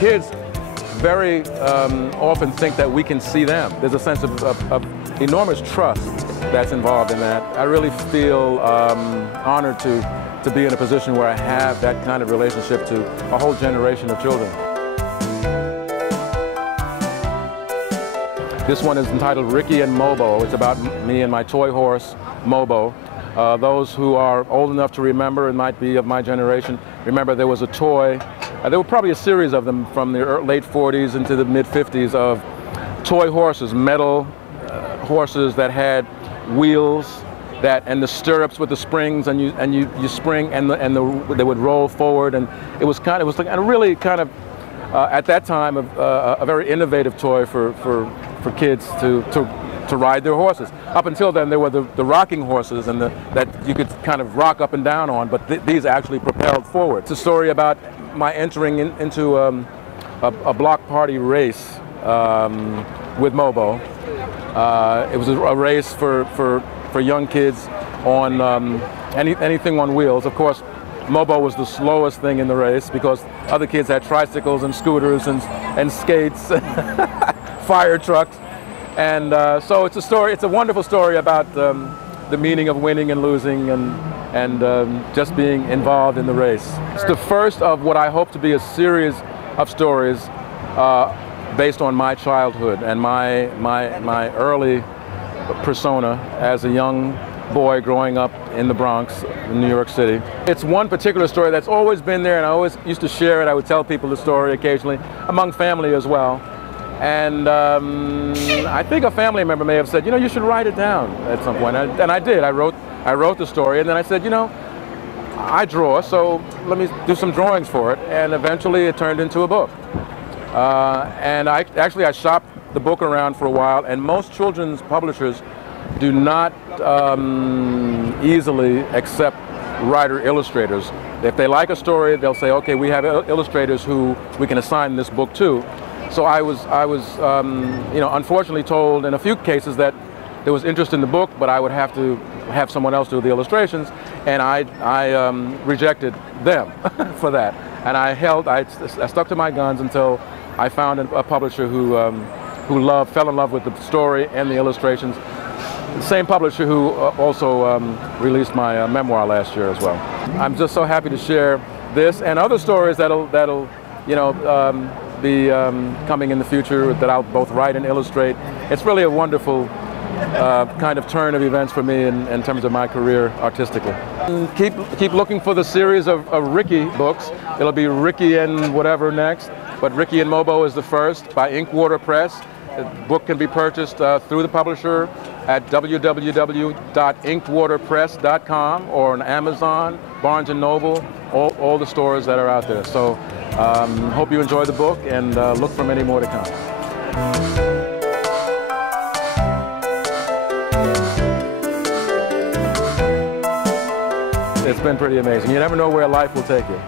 kids very often think that we can see them. There's a sense of enormous trust that's involved in that. I really feel honored to be in a position where I have that kind of relationship to a whole generation of children. This one is entitled Ricky and Mobo. It's about me and my toy horse, Mobo. Those who are old enough to remember, and might be of my generation, remember there was a toy, there were probably a series of them from the late 40s into the mid 50s of toy horses, metal horses that had wheels and the stirrups with the springs, and you spring and they would roll forward, and it was like a really kind of at that time a very innovative toy for kids to ride their horses. Up until then, there were the rocking horses and that you could kind of rock up and down on, but these actually propelled forward. It's a story about my entering into a block party race with Mobo. It was a race for young kids on anything on wheels. Of course, Mobo was the slowest thing in the race because other kids had tricycles and scooters and skates, fire trucks. And so it's a story, it's a wonderful story about the meaning of winning and losing and just being involved in the race. It's the first of what I hope to be a series of stories based on my childhood and my early persona as a young boy growing up in the Bronx, in New York City. It's one particular story that's always been there, and I always used to share it. I would tell people the story occasionally, among family as well. And I think a family member may have said, you know, you should write it down at some point. And I did. I wrote the story, and then I said, you know, I draw, so let me do some drawings for it. And eventually it turned into a book. And I shopped the book around for a while, and most children's publishers do not easily accept writer-illustrators. If they like a story, they'll say, okay, we have illustrators who we can assign this book to. So I was you know, unfortunately told in a few cases that there was interest in the book, but I would have to have someone else do the illustrations, and I rejected them for that. And I stuck to my guns until I found a publisher who fell in love with the story and the illustrations. The same publisher who also released my memoir last year as well. I'm just so happy to share this and other stories that'll you know, be coming in the future that I'll both write and illustrate. It's really a wonderful kind of turn of events for me in terms of my career artistically. Keep looking for the series of Ricky books. It'll be Ricky and whatever next, but Ricky and Mobo is the first by Inkwater Press. The book can be purchased through the publisher at www.inkwaterpress.com or on Amazon, Barnes & Noble, all the stores that are out there. So hope you enjoy the book and look for many more to come. It's been pretty amazing. You never know where life will take you.